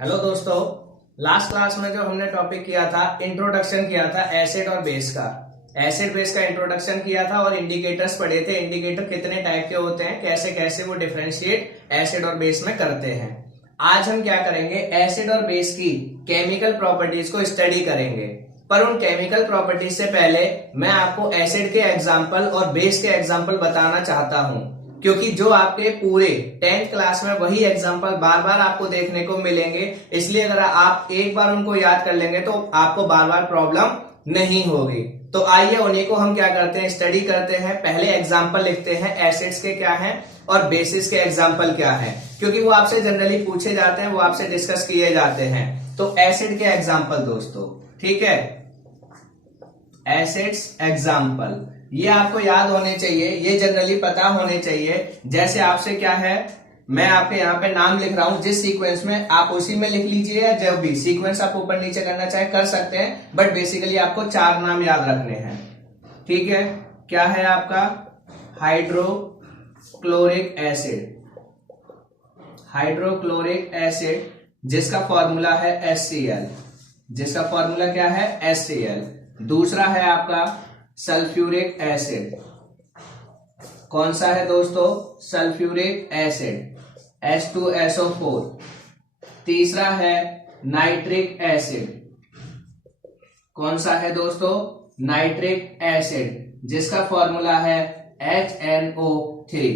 Hello दोस्तों, last class में जो हमने टॉपिक किया था, इंट्रोडक्शन किया था एसिड और बेस का। एसिड बेस का इंट्रोडक्शन किया था और इंडिकेटर्स पढ़े थे। इंडिकेटर कितने टाइप के होते हैं, कैसे कैसे वो डिफरेंशिएट एसिड और बेस में करते हैं। आज हम क्या करेंगे, एसिड और बेस की केमिकल प्रॉपर्टीज को स्टडी करेंगे। पर उन केमिकल प्रॉपर्टीज से पहले मैं आपको एसिड के एग्जाम्पल और बेस के एग्जाम्पल बताना चाहता हूं, क्योंकि जो आपके पूरे 10th क्लास में वही एग्जाम्पल बार बार आपको देखने को मिलेंगे। इसलिए अगर आप एक बार उनको याद कर लेंगे तो आपको बार बार प्रॉब्लम नहीं होगी। तो आइए उन्हीं को हम क्या करते हैं, स्टडी करते हैं। पहले एग्जाम्पल लिखते हैं एसिड्स के क्या हैं और बेसिस के एग्जाम्पल क्या हैं, क्योंकि वो आपसे जनरली पूछे जाते हैं, वो आपसे डिस्कस किए जाते हैं। तो एसिड के एग्जाम्पल दोस्तों, ठीक है, एसिड्स एग्जाम्पल ये आपको याद होने चाहिए, ये जनरली पता होने चाहिए। जैसे आपसे क्या है, मैं आपके यहाँ पे नाम लिख रहा हूं, जिस सीक्वेंस में आप उसी में लिख लीजिए, या जब भी सीक्वेंस आप ऊपर नीचे करना चाहे कर सकते हैं, बट बेसिकली आपको 4 नाम याद रखने हैं। ठीक है, क्या है आपका, हाइड्रोक्लोरिक एसिड, हाइड्रोक्लोरिक एसिड जिसका फॉर्मूला है HCl, जिसका फॉर्मूला क्या है HCl। दूसरा है आपका सल्फ्यूरिक एसिड, कौन सा है दोस्तों, सल्फ्यूरिक एसिड H2SO4। तीसरा है नाइट्रिक एसिड, कौन सा है दोस्तों, नाइट्रिक एसिड जिसका फॉर्मूला है HNO3।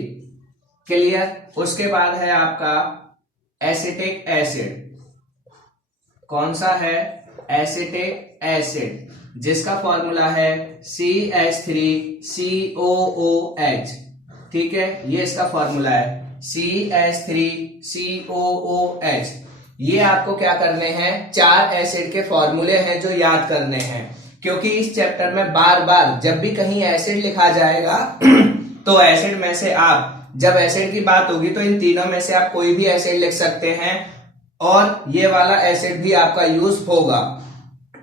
क्लियर। उसके बाद है आपका एसिटिक एसिड, कौन सा है, एसिटिक एसिड जिसका फॉर्मूला है CH3COOH। ठीक है, ये इसका फॉर्मूला है CH3COOH। ये आपको क्या करने हैं, 4 एसिड के फॉर्मूले हैं जो याद करने हैं, क्योंकि इस चैप्टर में बार बार जब भी कहीं एसिड लिखा जाएगा तो एसिड में से आप, जब एसिड की बात होगी तो इन तीनों में से आप कोई भी एसिड लिख सकते हैं और ये वाला एसिड भी आपका यूज होगा।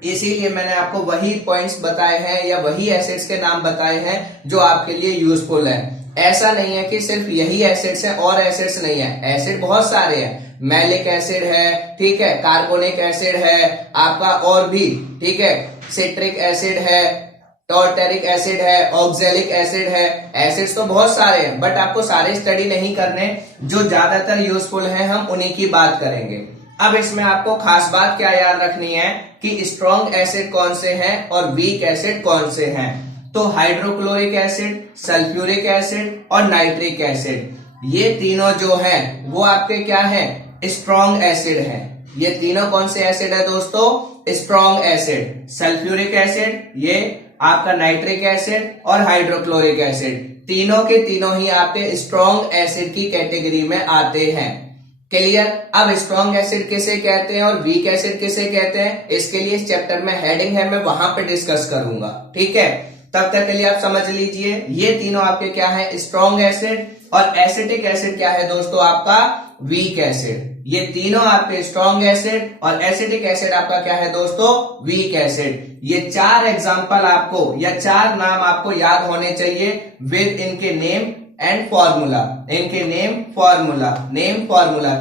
इसीलिए मैंने आपको वही पॉइंट्स बताए हैं या वही एसिड्स के नाम बताए हैं जो आपके लिए यूजफुल है। ऐसा नहीं है कि सिर्फ यही एसिड्स हैं और एसिड्स नहीं है, एसिड बहुत सारे हैं। मैलिक एसिड है, ठीक है, कार्बोनिक एसिड है आपका, और भी, ठीक है, सिट्रिक एसिड है, टॉर्टेरिक एसिड है, ऑक्जेलिक एसिड है। एसिड्स तो बहुत सारे हैं, बट आपको सारे स्टडी नहीं करने, जो ज्यादातर यूजफुल हैं हम उन्हीं की बात करेंगे। अब इसमें आपको खास बात क्या याद रखनी है कि स्ट्रॉन्ग एसिड कौन से हैं और वीक एसिड कौन से हैं। तो हाइड्रोक्लोरिक एसिड, सल्फ्यूरिक एसिड और नाइट्रिक एसिड, ये तीनों जो हैं वो आपके क्या हैं, स्ट्रॉन्ग एसिड हैं। ये तीनों कौन से एसिड है दोस्तों, स्ट्रॉन्ग एसिड। सल्फ्यूरिक एसिड, ये आपका नाइट्रिक एसिड और हाइड्रोक्लोरिक एसिड, तीनों के तीनों ही आपके स्ट्रॉन्ग एसिड की कैटेगरी में आते हैं। क्लियर। अब स्ट्रॉन्ग एसिड किसे कहते हैं और वीक एसिड किसे कहते हैं, इसके लिए इस चैप्टर में हेडिंग है, मैं वहां पे डिस्कस करूंगा। ठीक है, तब तक के लिए आप समझ लीजिए, ये तीनों आपके क्या है, स्ट्रॉन्ग एसिड। और एसिटिक एसिड क्या है दोस्तों, आपका वीक एसिड। ये तीनों आपके स्ट्रॉन्ग एसिड और एसिटिक एसिड आपका क्या है दोस्तों, वीक एसिड। ये 4 एग्जाम्पल आपको या 4 नाम आपको याद होने चाहिए विद इनके नेम एंड फॉर्मूला, इनके नेम फॉर्मूला,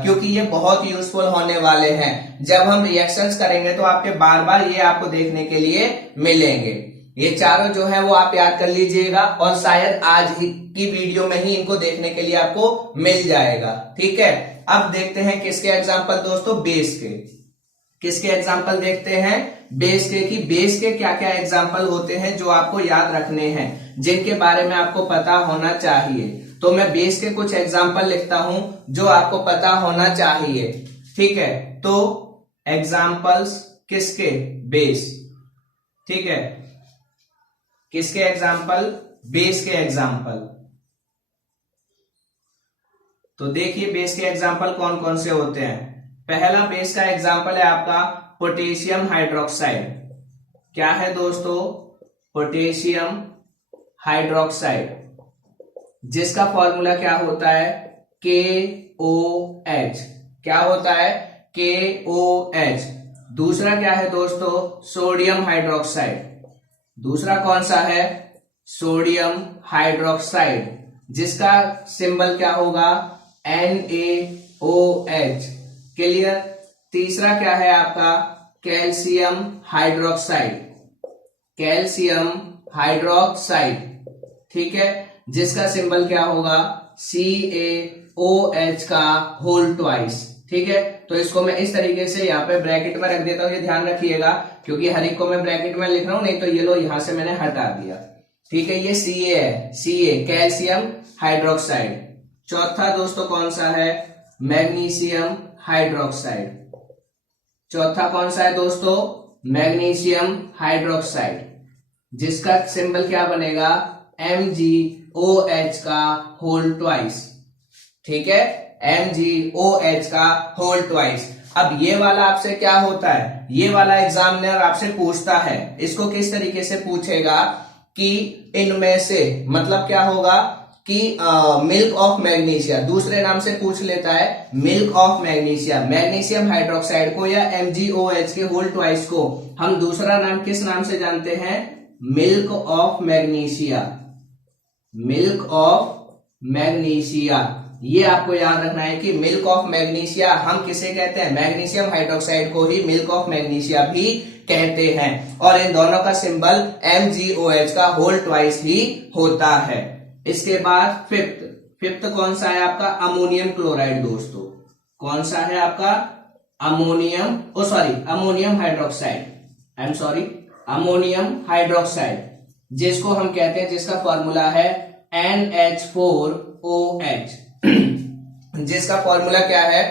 क्योंकि ये बहुत यूजफुल होने वाले हैं। जब हम रिएक्शंस करेंगे तो आपके बार बार ये आपको देखने के लिए मिलेंगे। ये चारों जो है वो आप याद कर लीजिएगा, और शायद आज ही की वीडियो में ही इनको देखने के लिए आपको मिल जाएगा। ठीक है, अब देखते हैं किसके एग्जाम्पल दोस्तों, बेस के। किसके एग्जाम्पल देखते हैं, बेस के। कि बेस के क्या क्या एग्जाम्पल होते हैं जो आपको याद रखने हैं, जिनके बारे में आपको पता होना चाहिए। तो मैं बेस के कुछ एग्जाम्पल लिखता हूं जो आपको पता होना चाहिए। ठीक है, तो एग्जाम्पल्स किसके, बेस। ठीक है, किसके एग्जाम्पल, बेस के एग्जाम्पल। तो देखिए बेस के एग्जाम्पल कौन कौन से होते हैं। पहला बेस का एग्जाम्पल है आपका पोटेशियम हाइड्रोक्साइड। क्या है दोस्तों, पोटेशियम हाइड्रोक्साइड, जिसका फॉर्मूला क्या होता है, KOH। क्या होता है, KOH। दूसरा क्या है दोस्तों, सोडियम हाइड्रोक्साइड। दूसरा कौन सा है, सोडियम हाइड्रोक्साइड, जिसका सिंबल क्या होगा, NaOH। क्लियर। तीसरा क्या है आपका कैल्शियम हाइड्रोक्साइड, कैल्शियम हाइड्रोक्साइड, ठीक है, जिसका सिंबल क्या होगा CaOH का होल ट्वाइस, ठीक है। तो इसको मैं इस तरीके से यहाँ पे ब्रैकेट में रख देता हूँ, ये ध्यान रखिएगा क्योंकि हर एक को मैं ब्रैकेट में लिख रहा हूं, नहीं तो ये लो यहां से मैंने हटा दिया, ठीक है। ये Ca है, Ca कैल्शियम हाइड्रोक्साइड। चौथा दोस्तों कौन सा है मैग्नीशियम हाइड्रोक्साइड, चौथा कौन सा है दोस्तों मैग्नीशियम हाइड्रोक्साइड, जिसका सिंबल क्या बनेगा MgOH का होल ट्वाइस, ठीक है, MgOH का होल ट्वाइस। अब ये वाला आपसे क्या होता है, ये वाला एग्जामिनर आपसे पूछता है, इसको किस तरीके से पूछेगा कि इनमें से मतलब क्या होगा कि मिल्क ऑफ मैग्नीशिया, दूसरे नाम से पूछ लेता है milk of magnesia, magnesium hydroxide को या MgOH के होल ट्वाइस को हम दूसरा नाम किस नाम से जानते हैं milk of magnesia, milk of magnesia. ये आपको याद रखना है कि मिल्क ऑफ मैग्नीशिया हम किसे कहते हैं, मैग्नीशियम हाइड्रोक्साइड को ही मिल्क ऑफ मैग्नीशिया भी कहते हैं, और इन दोनों का सिंबल MgOH का होल ट्वाइस ही होता है। इसके बाद फिफ्थ कौन सा है आपका अमोनियम क्लोराइड दोस्तों, कौन सा है आपका अमोनियम हाइड्रोक्साइड, अमोनियम हाइड्रोक्साइड, जिसको हम कहते हैं, जिसका फॉर्मूला है NH4OH, जिसका फॉर्मूला क्या है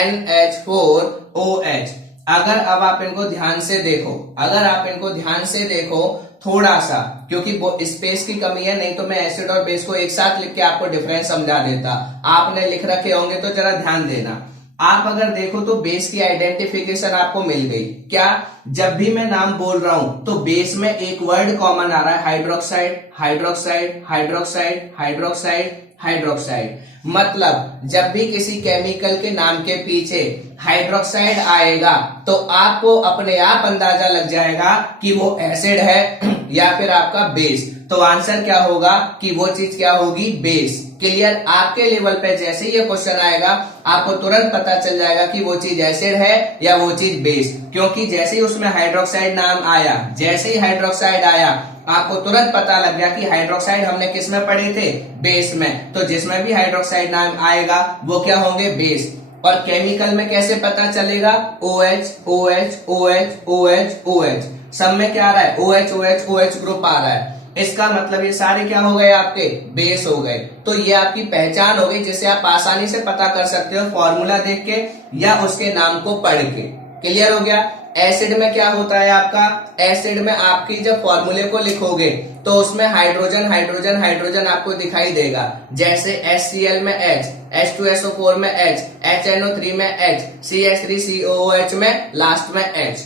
NH4OH। अगर अब आप इनको ध्यान से देखो, अगर आप इनको ध्यान से देखो थोड़ा सा, क्योंकि स्पेस की कमी है, नहीं तो मैं एसिड और बेस को एक साथ लिख के आपको डिफरेंस समझा देता, आपने लिख रखे होंगे तो जरा ध्यान देना। आप अगर देखो तो बेस की आइडेंटिफिकेशन आपको मिल गई क्या, जब भी मैं नाम बोल रहा हूं तो बेस में एक वर्ड कॉमन आ रहा है hydroxide, hydroxide, hydroxide, hydroxide, hydroxide. मतलब जब भी किसी केमिकल के नाम के पीछे हाइड्रोक्साइड आएगा तो आपको अपने आप अंदाजा लग जाएगा कि वो एसिड है या फिर आपका बेस। तो आंसर क्या होगा कि वो चीज क्या होगी बेस। क्लियर, आपके लेवल पे जैसे ही ये क्वेश्चन आएगा आपको तुरंत पता चल जाएगा कि वो चीज एसिड है या वो चीज बेस, क्योंकि जैसे ही उसमें हाइड्रोक्साइड नाम आया, जैसे ही हाइड्रोक्साइड आया आपको तुरंत पता लग गया कि हाइड्रोक्साइड हमने किस में पढ़े थे बेस में, तो जिसमें भी हाइड्रोक्साइड नाम आएगा वो क्या होंगे बेस। और केमिकल में कैसे पता चलेगा OH OH OH OH OH, सब में क्या आ रहा है OH OH OH ग्रुप आ रहा है, इसका मतलब ये सारे क्या हो गए आपके बेस हो गए। तो ये आपकी पहचान हो गई जिसे आप आसानी से पता कर सकते हो फॉर्मूला देख के या उसके नाम को पढ़ के। क्लियर हो गया। एसिड में क्या होता है आपका, एसिड में आपकी जब फॉर्मूले को लिखोगे तो उसमें हाइड्रोजन हाइड्रोजन हाइड्रोजन आपको दिखाई देगा, जैसे HCl में H, H2SO4 में H, HNO3 में H, CH3COOH में लास्ट में H।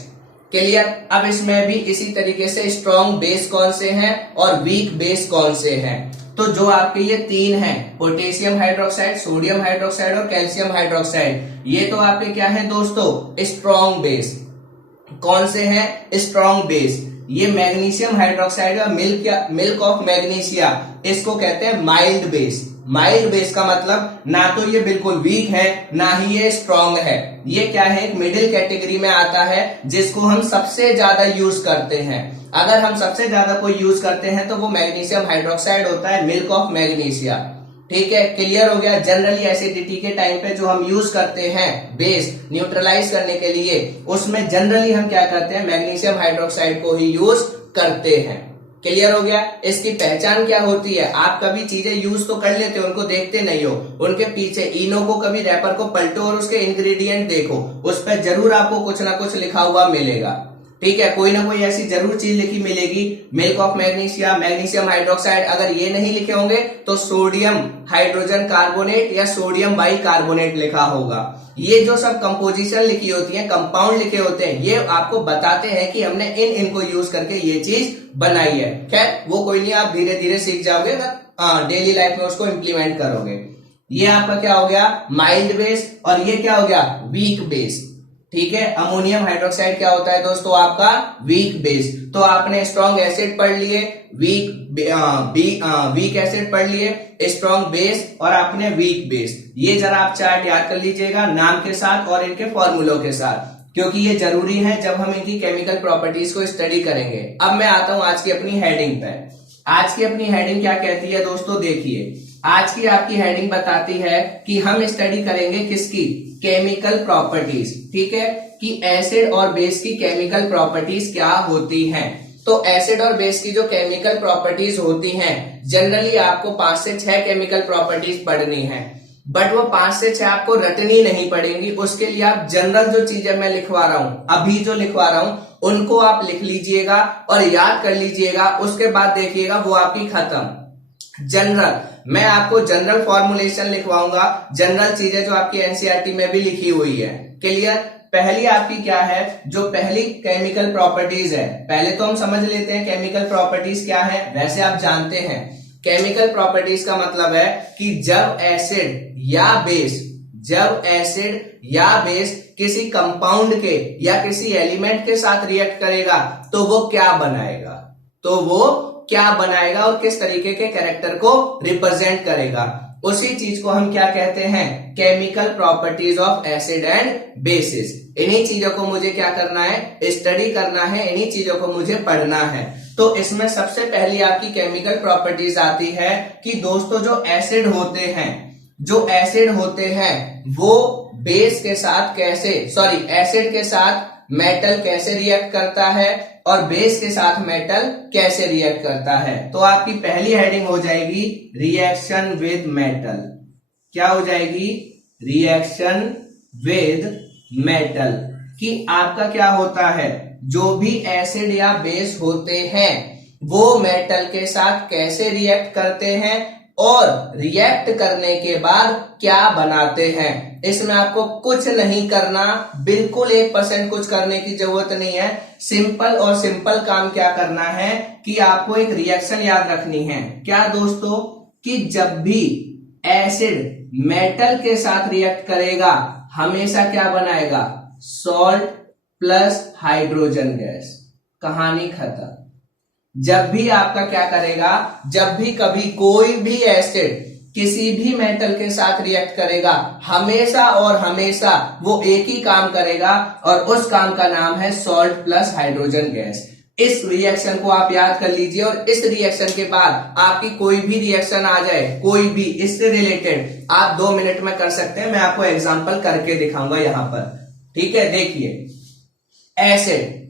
क्लियर। अब इसमें भी इसी तरीके से स्ट्रॉन्ग बेस कौन से हैं और वीक बेस कौन से हैं। तो जो आपके ये तीन हैं पोटेशियम हाइड्रोक्साइड, सोडियम हाइड्रोक्साइड और कैल्शियम हाइड्रोक्साइड, ये तो आपके क्या है दोस्तों स्ट्रॉन्ग बेस। कौन से हैं स्ट्रॉन्ग बेस, ये मैग्नीशियम हाइड्रोक्साइड या मिल्क ऑफ मैग्नीशिया, इसको कहते हैं माइल्ड बेस। माइल्ड बेस का मतलब ना तो ये बिल्कुल वीक है ना ही ये स्ट्रॉन्ग है, ये क्या है एक मिडिल कैटेगरी में आता है जिसको हम सबसे ज्यादा यूज करते हैं। अगर हम सबसे ज्यादा कोई यूज करते हैं तो वो मैग्नीशियम हाइड्रोक्साइड होता है, मिल्क ऑफ मैग्नीशिया। ठीक है, क्लियर हो गया। जनरली एसिडिटी के टाइम पे जो हम यूज करते हैं बेस न्यूट्रलाइज करने के लिए, उसमें जनरली हम क्या करते हैं मैग्नीशियम हाइड्रोक्साइड को ही यूज करते हैं। क्लियर हो गया। इसकी पहचान क्या होती है, आप कभी चीजें यूज तो कर लेते हो, उनको देखते नहीं हो, उनके पीछे इनो को कभी रैपर को पलटो और उसके इंग्रेडिएंट देखो, उस पर जरूर आपको कुछ ना कुछ लिखा हुआ मिलेगा। ठीक है, कोई ना कोई ऐसी जरूर चीज लिखी मिलेगी, milk of magnesia, magnesium hydroxide. अगर ये नहीं लिखे होंगे तो सोडियम हाइड्रोजन कार्बोनेट या सोडियम बाई कार्बोनेट लिखा होगा। ये जो सब कंपोजिशन लिखी होती है, कंपाउंड लिखे होते हैं, ये आपको बताते हैं कि हमने इनको यूज करके ये चीज बनाई है। खैर वो कोई नहीं, आप धीरे धीरे सीख जाओगे अगर डेली लाइफ में उसको इम्प्लीमेंट करोगे। ये आपका क्या हो गया माइल्ड बेस, और ये क्या हो गया वीक बेस। ठीक है, अमोनियम हाइड्रोक्साइड क्या होता है दोस्तों आपका वीक बेस। तो आपने स्ट्रॉन्ग एसिड पढ़ लिए, वीक वीक एसिड पढ़ लिए, स्ट्रॉन्ग बेस और आपने वीक बेस। ये जरा आप चार्ट याद कर लीजिएगा नाम के साथ और इनके फॉर्मूलों के साथ, क्योंकि ये जरूरी है जब हम इनकी केमिकल प्रॉपर्टीज को स्टडी करेंगे। अब मैं आता हूं आज की अपनी हेडिंग पे। आज की अपनी हेडिंग क्या कहती है दोस्तों, देखिए आज की आपकी हेडिंग बताती है कि हम स्टडी करेंगे किसकी, केमिकल प्रॉपर्टीज। ठीक है, कि एसिड और बेस की केमिकल प्रॉपर्टीज क्या होती हैं। तो एसिड और बेस की जो केमिकल प्रॉपर्टीज होती हैं, जनरली आपको 5 से 6 केमिकल प्रॉपर्टीज पढ़नी है, बट वो 5 से 6 आपको रटनी नहीं पड़ेंगी। उसके लिए आप जनरल जो चीजें मैं लिखवा रहा हूं, अभी जो लिखवा रहा हूं, उनको आप लिख लीजिएगा और याद कर लीजिएगा। उसके बाद देखिएगा वो आपकी खत्म। जनरल, मैं आपको जनरल फॉर्मुलेशन लिखवाऊंगा, जनरल चीजें जो आपकी एनसीईआरटी में भी लिखी हुई है। क्लियर। पहली आपकी क्या है, जो पहली केमिकल प्रॉपर्टीज है, पहले तो हम समझ लेते हैं केमिकल प्रॉपर्टीज क्या है। वैसे आप जानते हैं केमिकल प्रॉपर्टीज का मतलब है कि जब एसिड या बेस किसी कंपाउंड के या किसी एलिमेंट के साथ रिएक्ट करेगा तो वो क्या बनाएगा और किस तरीके के कैरेक्टर को रिप्रेजेंट करेगा। उसी चीज को हम क्या कहते हैं, chemical properties of acid and bases. इन्हीं चीजों को मुझे क्या करना है, स्टडी करना है, इन्हीं चीजों को मुझे पढ़ना है। तो इसमें सबसे पहली आपकी केमिकल प्रॉपर्टीज आती है कि दोस्तों जो एसिड होते हैं वो बेस के साथ एसिड के साथ मेटल कैसे रिएक्ट करता है और बेस के साथ मेटल कैसे रिएक्ट करता है। तो आपकी पहली हेडिंग हो जाएगी रिएक्शन विद मेटल। क्या हो जाएगी, रिएक्शन विद मेटल। कि आपका क्या होता है, जो भी एसिड या बेस होते हैं वो मेटल के साथ कैसे रिएक्ट करते हैं और रिएक्ट करने के बाद क्या बनाते हैं। इसमें आपको कुछ नहीं करना, बिल्कुल 1% कुछ करने की जरूरत नहीं है। सिंपल काम क्या करना है कि आपको एक रिएक्शन याद रखनी है। क्या दोस्तों, कि जब भी एसिड मेटल के साथ रिएक्ट करेगा हमेशा क्या बनाएगा, सॉल्ट प्लस हाइड्रोजन गैस। कहानी खत्म। जब भी आपका क्या करेगा, जब भी कभी कोई भी एसिड किसी भी मेटल के साथ रिएक्ट करेगा, हमेशा और हमेशा वो एक ही काम करेगा और उस काम का नाम है सॉल्ट प्लस हाइड्रोजन गैस। इस रिएक्शन को आप याद कर लीजिए और इस रिएक्शन के बाद आपकी कोई भी रिएक्शन आ जाए, कोई भी इससे रिलेटेड, आप 2 मिनट में कर सकते हैं। मैं आपको एग्जांपल करके दिखाऊंगा यहां पर। ठीक है, देखिए एसिड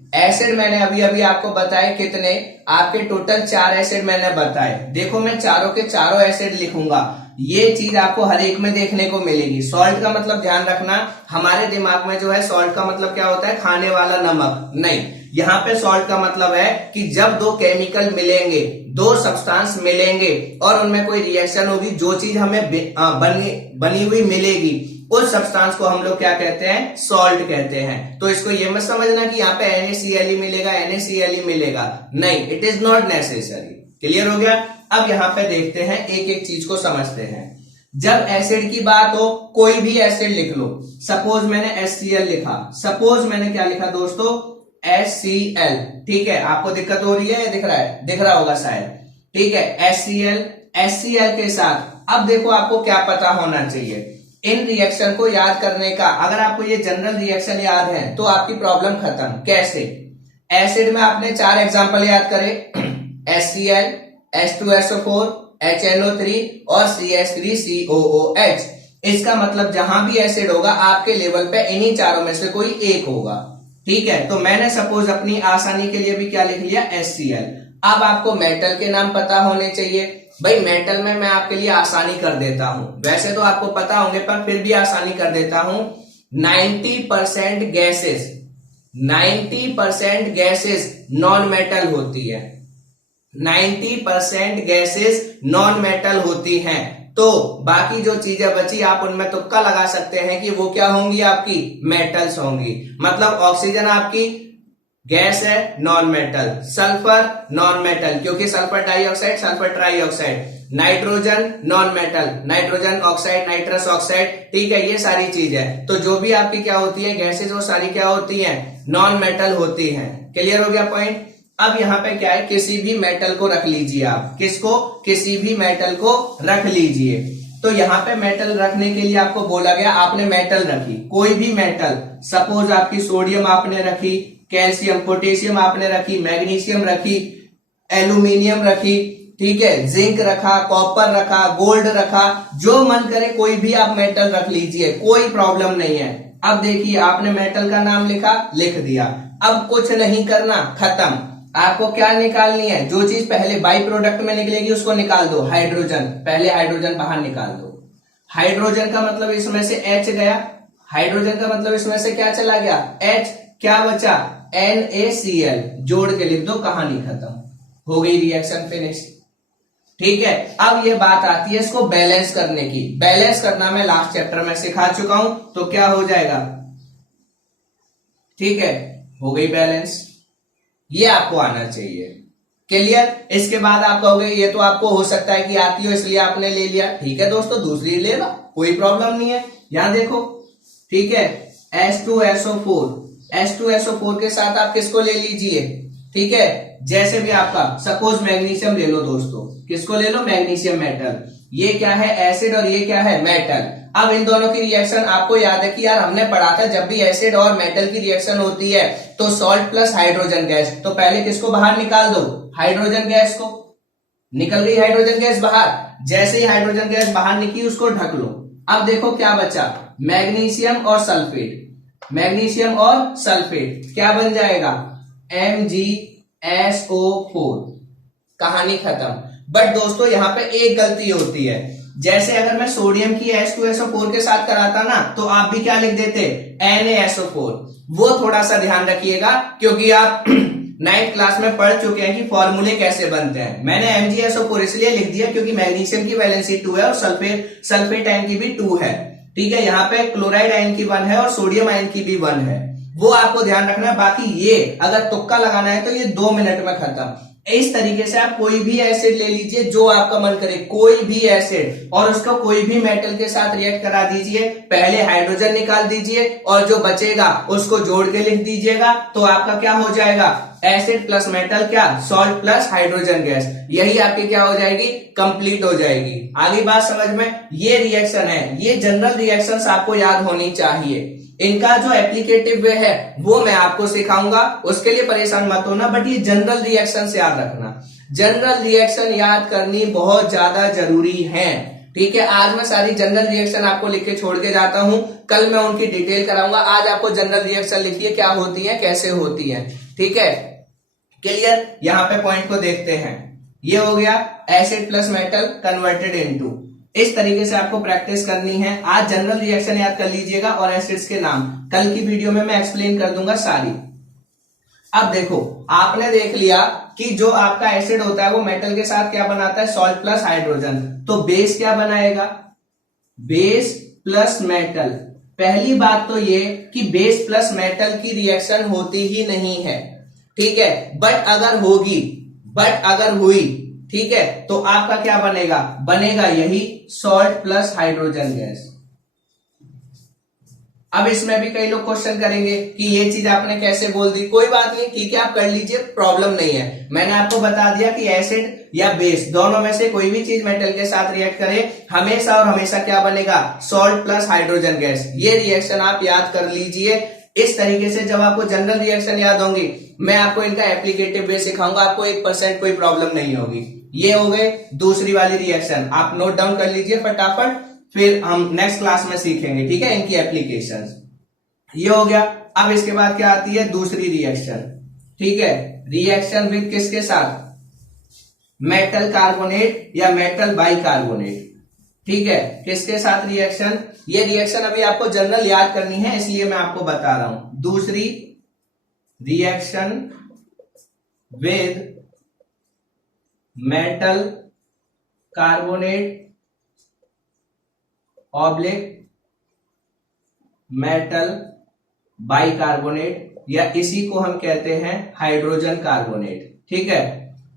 मैंने अभी आपको बताए कितने, आपके टोटल 4 एसिड मैंने बताए। देखो मैं चारों के चारों एसिड लिखूंगा, ये चीज आपको हर एक में देखने को मिलेगी। सॉल्ट का मतलब ध्यान रखना, हमारे दिमाग में जो है सॉल्ट का मतलब क्या होता है, खाने वाला नमक, नहीं। यहाँ पे सॉल्ट का मतलब है कि जब 2 केमिकल मिलेंगे, 2 सब्सटेंस मिलेंगे और उनमें कोई रिएक्शन होगी, जो चीज हमें बनी हुई मिलेगी उस सब्सटेंस को हम लोग क्या कहते हैं, सॉल्ट कहते हैं। तो इसको ये मत समझना कि यहाँ पे NaCl ही मिलेगा, नहीं, it is not necessary. Clear हो गया। अब यहाँ पे देखते हैं, एक एक चीज को समझते हैं। जब एसिड की बात हो, कोई भी एसिड लिख लो। सपोज मैंने HCl लिखा, सपोज मैंने क्या लिखा दोस्तों, HCl। ठीक है, आपको दिक्कत हो रही है, दिख रहा होगा शायद। ठीक है, HCl के साथ अब देखो आपको क्या पता होना चाहिए, इन रिएक्शन को याद करने का। अगर आपको ये जनरल रिएक्शन याद है तो आपकी प्रॉब्लम खत्म। कैसे, एसिड में आपने 4 एग्जांपल याद करे, HCl, H2SO4, HNO3 और CH3COOH। इसका मतलब जहां भी एसिड होगा आपके लेवल पे इन्हीं चारों में से कोई एक होगा। ठीक है, तो मैंने सपोज अपनी आसानी के लिए भी क्या लिख लिया, HCl। अब आपको मेटल के नाम पता होने चाहिए। भाई मेटल में मैं आपके लिए आसानी कर देता हूं, वैसे तो आपको पता होंगे पर फिर भी आसानी कर देता हूं। 90% गैसेस नॉन मेटल होती है। 90% गैसेस नॉन मेटल होती हैं। तो बाकी जो चीजें बची आप उनमें तुक्का लगा सकते हैं कि वो क्या होंगी, आपकी मेटल्स होंगी। मतलब ऑक्सीजन आपकी गैस है, non metal. Sulphur non metal, क्योंकि sulphur dioxide, sulphur trioxide. Nitrogen non metal, nitrogen oxide, nitrous oxide. ठीक है, ये सारी चीज है। तो जो भी आपकी क्या होती है गैसेस, वो सारी क्या होती हैं, नॉन मेटल होती हैं। क्लियर हो गया पॉइंट। अब यहाँ पे क्या है, किसी भी मेटल को रख लीजिए आप, किसको, किसी भी मेटल को रख लीजिए। तो यहाँ पे मेटल रखने के लिए आपको बोला गया, आपने मेटल रखी, कोई भी मेटल, सपोज आपकी सोडियम आपने रखी, कैल्शियम पोटेशियम आपने रखी, मैग्नीशियम रखी, एल्यूमिनियम रखी, ठीक है, जिंक रखा, कॉपर रखा, गोल्ड रखा, जो मन करे कोई भी आप मेटल रख लीजिए, कोई प्रॉब्लम नहीं है। अब देखिए आपने मेटल का नाम लिखा, लिख दिया, अब कुछ नहीं करना, खत्म। आपको क्या निकालनी है, जो चीज पहले बाई प्रोडक्ट में निकलेगी उसको निकाल दो, हाइड्रोजन, पहले हाइड्रोजन बाहर निकाल दो। हाइड्रोजन का मतलब इसमें से H गया, हाइड्रोजन का मतलब इसमें से क्या चला गया, H, क्या बचा, NaCl, जोड़ के लिख दो, कहानी खत्म, हो गई रिएक्शन फिनिश। ठीक है, अब ये बात आती है इसको बैलेंस करने की। बैलेंस करना मैं लास्ट चैप्टर में सिखा चुका हूं, तो क्या हो जाएगा, ठीक है, हो गई बैलेंस, ये आपको आना चाहिए। क्लियर, इसके बाद आप कहोगे ये तो आपको हो सकता है कि आती हो इसलिए आपने ले लिया, ठीक है दोस्तों, दूसरी ले लो, कोई प्रॉब्लम नहीं है। यहां देखो, ठीक है, H2SO4, H2SO4 के साथ आप किसको ले लीजिए, ठीक है, जैसे भी आपका सपोज मैग्नीशियम ले लो दोस्तों, किसको ले लो, मैग्नीशियम मेटल, ये क्या है एसिड और ये क्या है मेटल। अब इन दोनों की रिएक्शन आपको याद है कि यार हमने पढ़ा था जब भी एसिड और मेटल की रिएक्शन होती है तो सॉल्ट प्लस हाइड्रोजन गैस, तो पहले किसको बाहर निकाल दो, हाइड्रोजन गैस को, निकल गई हाइड्रोजन गैस बाहर, जैसे ही हाइड्रोजन गैस बाहर निकली उसको ढक लो। अब देखो क्या बचा, मैग्नीशियम और सल्फेट, मैग्नीशियम और सल्फेट क्या बन जाएगा, MgSO4, कहानी खत्म। बट दोस्तों यहां पे एक गलती होती है, जैसे अगर मैं सोडियम की H2SO4 के साथ कराता ना तो आप भी क्या लिख देते, NaSO4, वो थोड़ा सा ध्यान रखिएगा क्योंकि आप 9th क्लास में पढ़ चुके हैं कि फॉर्मूले कैसे बनते हैं। मैंने MgSO4 इसलिए लिख दिया क्योंकि मैग्नीशियम की वैलेंसी 2 है और सल्फेट आयन की भी 2 है, ठीक है, यहाँ पे क्लोराइड आयन की 1 है और सोडियम आयन की भी 1 है, वो आपको ध्यान रखना है। बाकी ये अगर तुक्का लगाना है तो ये 2 मिनट में खत्म। इस तरीके से आप कोई भी एसिड ले लीजिए जो आपका मन करे, कोई भी एसिड, और उसको कोई भी मेटल के साथ रिएक्ट करा दीजिए, पहले हाइड्रोजन निकाल दीजिए और जो बचेगा उसको जोड़ के लिख दीजिएगा, तो आपका क्या हो जाएगा, एसिड प्लस मेटल क्या, सॉल्ट प्लस हाइड्रोजन गैस, यही आपकी क्या हो जाएगी, कंप्लीट हो जाएगी। आगे बात समझ में, ये रिएक्शन है, ये जनरल रिएक्शंस आपको याद होनी चाहिए। इनका जो एप्लीकेटिव वे है वो मैं आपको सिखाऊंगा, उसके लिए परेशान मत होना, बट ये जनरल रिएक्शन से याद रखना, जनरल रिएक्शन याद करनी बहुत ज्यादा जरूरी है, ठीक है। आज मैं सारी जनरल रिएक्शन आपको लिख के छोड़ के जाता हूं, कल मैं उनकी डिटेल कराऊंगा। आज आपको जनरल रिएक्शन लिखिए क्या होती है, कैसे होती है, ठीक है, क्लियर। यहां पे पॉइंट को देखते हैं, ये हो गया acid plus metal converted into, इस तरीके से आपको प्रैक्टिस करनी है। आज जनरल रिएक्शन याद कर लीजिएगा और एसिड्स के नाम कल की वीडियो में मैं एक्सप्लेन कर दूंगा सारी। अब देखो आपने देख लिया कि जो आपका एसिड होता है वो मेटल के साथ क्या बनाता है, सॉल्ट प्लस हाइड्रोजन, तो बेस क्या बनाएगा, बेस प्लस मेटल। पहली बात तो ये कि बेस प्लस मेटल की रिएक्शन होती ही नहीं है, ठीक है, बट अगर होगी, बट अगर हुई, ठीक है, तो आपका क्या बनेगा, बनेगा यही सॉल्ट प्लस हाइड्रोजन गैस। अब इसमें भी कई लोग क्वेश्चन करेंगे कि ये चीज आपने कैसे बोल दी, कोई बात नहीं, ठीक है, आप कर लीजिए, प्रॉब्लम नहीं है। मैंने आपको बता दिया कि एसिड या बेस दोनों में से कोई भी चीज मेटल के साथ रिएक्ट करे हमेशा और हमेशा क्या बनेगा, सॉल्ट प्लस हाइड्रोजन गैस। ये रिएक्शन आप याद कर लीजिए। इस तरीके से जब आपको जनरल रिएक्शन याद होंगी, मैं आपको इनका एप्लीकेटिव वे सिखाऊंगा, आपको 1% कोई प्रॉब्लम नहीं होगी। ये हो गए दूसरी वाली रिएक्शन, आप नोट डाउन कर लीजिए फटाफट, फिर हम नेक्स्ट क्लास में सीखेंगे, ठीक है, इनकी एप्लीकेशंस। ये हो गया। अब इसके बाद क्या आती है, दूसरी रिएक्शन, ठीक है, रिएक्शन विद किसके साथ, मेटल कार्बोनेट या मेटल बाइकार्बोनेट, ठीक है, किसके साथ रिएक्शन, ये रिएक्शन अभी आपको जनरल याद करनी है इसलिए मैं आपको बता रहा हूं। दूसरी reaction with metal carbonate oblique metal bicarbonate, या इसी को हम कहते हैं हाइड्रोजन कार्बोनेट, ठीक है,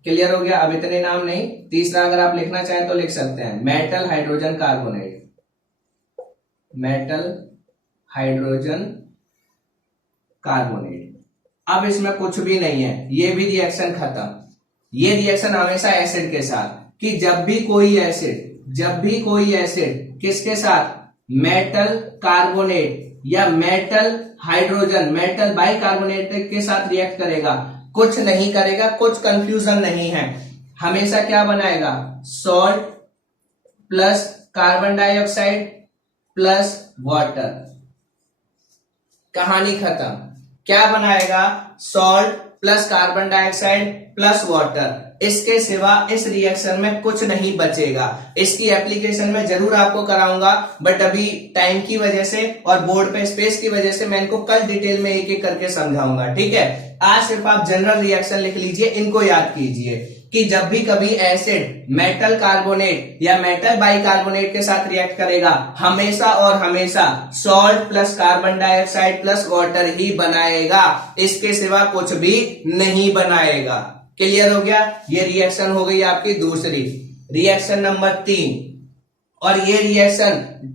क्लियर हो गया। अब इतने नाम नहीं, तीसरा अगर आप लिखना चाहें तो लिख सकते हैं metal hydrogen carbonate, metal hydrogen carbonate, अब इसमें कुछ भी नहीं है, ये भी रिएक्शन खत्म। ये रिएक्शन हमेशा एसिड के साथ, कि जब भी कोई एसिड किसके साथ, मेटल कार्बोनेट या मेटल हाइड्रोजन, मेटल बाइकार्बोनेट के साथ रिएक्ट करेगा, कुछ नहीं करेगा, कुछ कंफ्यूजन नहीं है, हमेशा क्या बनाएगा, salt plus carbon dioxide plus water, कहानी खत्म। क्या बनाएगा, salt plus carbon dioxide plus water. इसके सिवा इस रिएक्शन में कुछ नहीं बचेगा। इसकी एप्लीकेशन में जरूर आपको कराऊंगा, बट अभी टाइम की वजह से और बोर्ड पे स्पेस की वजह से मैं इनको कल डिटेल में एक एक करके समझाऊंगा, ठीक है। आज सिर्फ आप जनरल रिएक्शन लिख लीजिए, इनको याद कीजिए कि जब भी कभी एसिड मेटल कार्बोनेट या मेटल बाइकार्बोनेट के साथ रिएक्ट करेगा, हमेशा और हमेशा salt plus carbon dioxide plus water ही बनाएगा, इसके सिवा कुछ भी नहीं बनाएगा। क्लियर हो गया। ये रिएक्शन हो गई आपकी दूसरी। रिएक्शन नंबर 3, और ये रिएक्शन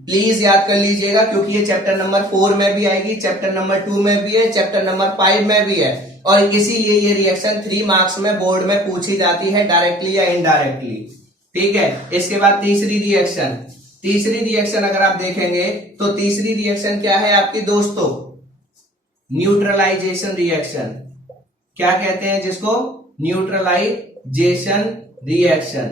प्लीज याद कर लीजिएगा क्योंकि ये चैप्टर नंबर 4 में भी आएगी, चैप्टर नंबर 2 में भी है, चैप्टर नंबर 5 में भी है, और इसीलिए ये रिएक्शन 3 मार्क्स में बोर्ड में पूछी जाती है, डायरेक्टली या इनडायरेक्टली, ठीक है। इसके बाद तीसरी रिएक्शन अगर आप देखेंगे तो तीसरी रिएक्शन क्या है आपकी दोस्तों, न्यूट्रलाइजेशन रिएक्शन। क्या कहते हैं जिसको, न्यूट्रलाइजेशन रिएक्शन।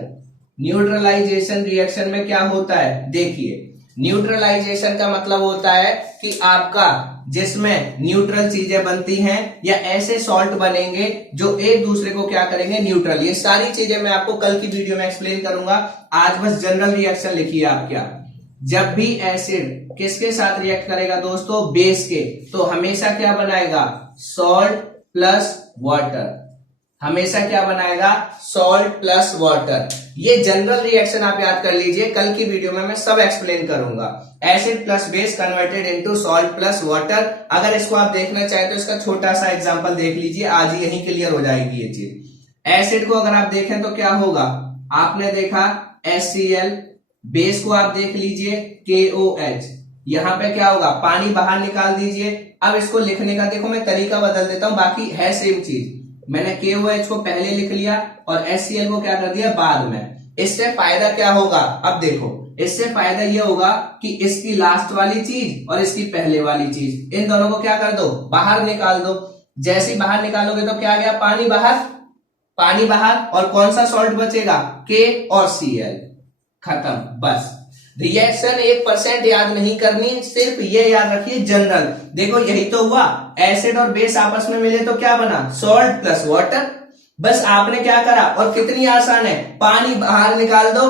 न्यूट्रलाइजेशन रिएक्शन में क्या होता है, देखिए न्यूट्रलाइजेशन का मतलब होता है कि आपका जिसमें न्यूट्रल चीजें बनती हैं या ऐसे सॉल्ट बनेंगे जो एक दूसरे को क्या करेंगे, न्यूट्रल। ये सारी चीजें मैं आपको कल की वीडियो में एक्सप्लेन करूंगा, आज बस जनरल रिएक्शन लिखिए आप। क्या, जब भी एसिड किसके साथ रिएक्ट करेगा दोस्तों, बेस के, तो हमेशा क्या बनाएगा, सॉल्ट प्लस वाटर। हमेशा क्या बनाएगा, सॉल्ट प्लस वाटर। ये जनरल रिएक्शन आप याद कर लीजिए, कल की वीडियो में मैं सब एक्सप्लेन करूंगा। Acid plus base converted into salt plus water. अगर इसको आप देखना चाहें तो इसका छोटा सा एग्जांपल देख लीजिए, आज ही यही क्लियर हो जाएगी ये चीज। एसिड को अगर आप देखें तो क्या होगा, आपने देखा HCl, बेस को आप देख लीजिए KOH, यहां पे क्या होगा, पानी बाहर निकाल दीजिए। अब इसको लिखने का देखो मैं तरीका बदल देता हूं, बाकी है सेम चीज। मैंने KOH को पहले लिख लिया और HCl को क्या कर दिया बाद में। इससे फायदा क्या होगा, अब देखो, इससे फायदा ये होगा कि इसकी लास्ट वाली चीज और इसकी पहले वाली चीज, इन दोनों को क्या कर दो, बाहर निकाल दो। जैसे ही बाहर निकालोगे तो क्या गया, पानी बाहर, और कौन सा सॉल्ट बचेगा, K और Cl, खत्म। बस रिएक्शन 1% याद नहीं करनी, सिर्फ ये याद रखिए जनरल। देखो यही तो हुआ, एसिड और बेस आपस में मिले तो क्या बना, सॉल्ट प्लस वाटर। बस आपने क्या करा, और कितनी आसान है, पानी बाहर निकाल दो,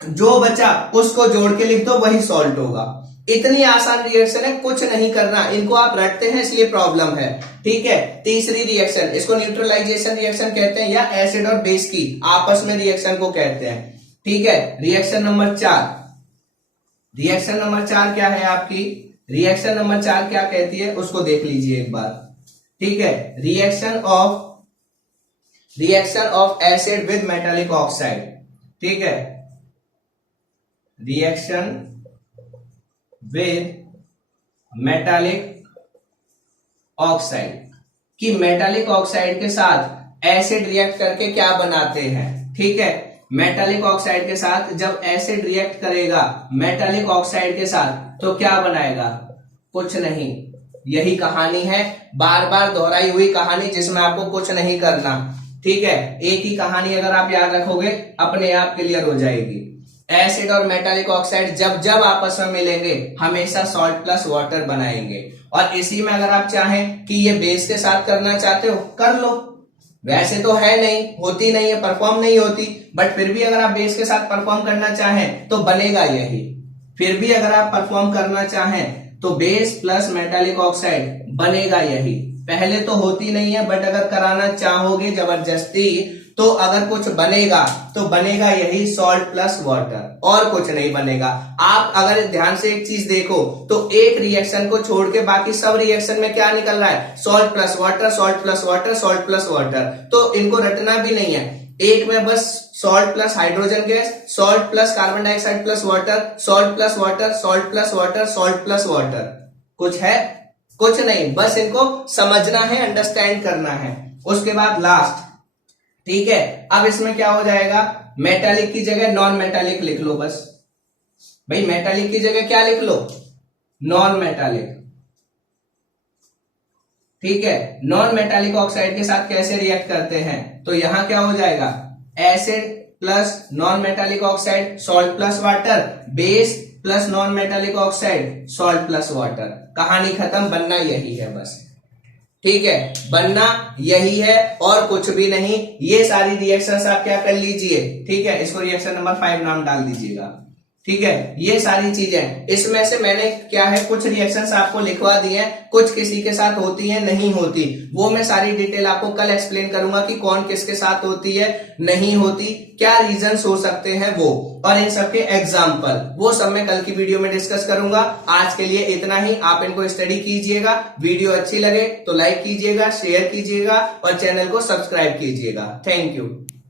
जो बचा उसको जोड़ के लिख दो, वही सॉल्ट होगा। इतनी आसान रिएक्शन है, कुछ नहीं करना। इनको आप रटते हैं इसलिए प्रॉब्लम है, ठीक है। तीसरी रिएक्शन, इसको न्यूट्रलाइजेशन रिएक्शन कहते हैं, या एसिड और बेस की आपस में रिएक्शन को कहते हैं, ठीक है। रिएक्शन नंबर 4, रिएक्शन नंबर 4 क्या है आपकी, रिएक्शन नंबर 4 क्या कहती है उसको देख लीजिए एक बार, ठीक है। Reaction of acid with metallic oxide, ठीक है। रिएक्शन विद मेटालिक ऑक्साइड, कि मेटालिक ऑक्साइड के साथ एसिड रिएक्ट करके क्या बनाते हैं, ठीक है। मेटालिक ऑक्साइड के साथ जब एसिड रिएक्ट करेगा मेटालिक ऑक्साइड के साथ तो क्या बनाएगा, कुछ नहीं। यही कहानी है, बार बार दोहराई हुई कहानी, जिसमें आपको कुछ नहीं करना, ठीक है। एक ही कहानी अगर आप याद रखोगे अपने आप क्लियर हो जाएगी। एसिड और मेटालिक ऑक्साइड जब जब आपस में मिलेंगे हमेशा सॉल्ट प्लस वाटर बनाएंगे। और इसी में अगर आप चाहें कि ये बेस के साथ करना चाहते हो कर लो, वैसे तो है नहीं, होती नहीं है, परफॉर्म नहीं होती, बट फिर भी अगर आप बेस के साथ परफॉर्म करना चाहें तो बनेगा यही। फिर भी अगर आप परफॉर्म करना चाहें तो बेस प्लस मेटालिक ऑक्साइड बनेगा यही। पहले तो होती नहीं है, बट अगर कराना चाहोगे जबरदस्ती तो अगर कुछ बनेगा तो बनेगा यही, सॉल्ट प्लस वाटर, और कुछ नहीं बनेगा। आप अगर ध्यान से एक चीज देखो तो एक रिएक्शन को छोड़ के बाकी सब रिएक्शन में क्या निकल रहा है, salt plus water, salt plus water, salt plus water. तो इनको रटना भी नहीं है, एक में बस salt plus hydrogen gas, salt plus carbon dioxide plus water, salt plus water, salt plus water, salt plus water. कुछ है कुछ नहीं, बस इनको समझना है, अंडरस्टैंड करना है। उसके बाद लास्ट, ठीक है। अब इसमें क्या हो जाएगा, मेटालिक की जगह नॉन मेटालिक लिख लो बस। भाई मेटालिक की जगह क्या लिख लो, नॉन मेटालिक, ठीक है। नॉन मेटालिक ऑक्साइड के साथ कैसे रिएक्ट करते हैं, तो यहां क्या हो जाएगा, acid plus non metallic oxide, salt plus water, base plus non metallic oxide, salt plus water. कहानी खत्म, बनना यही है बस, ठीक है। बनना यही है और कुछ भी नहीं। ये सारी रिएक्शंस आप क्या कर लीजिए, ठीक है, इसको रिएक्शन नंबर 5 नाम डाल दीजिएगा, ठीक है। ये सारी चीजें, इसमें से मैंने क्या है, कुछ रिएक्शंस आपको लिखवा दिए हैं, कुछ किसी के साथ होती है नहीं होती, वो मैं सारी डिटेल आपको कल एक्सप्लेन करूंगा कि कौन किसके साथ होती है नहीं होती, क्या रीजंस हो सकते हैं वो, और इन सबके एग्जाम्पल, वो सब मैं कल की वीडियो में डिस्कस करूंगा। आज के लिए इतना ही, आप इनको स्टडी कीजिएगा। वीडियो अच्छी लगे तो लाइक कीजिएगा, शेयर कीजिएगा और चैनल को सब्सक्राइब कीजिएगा। Thank you.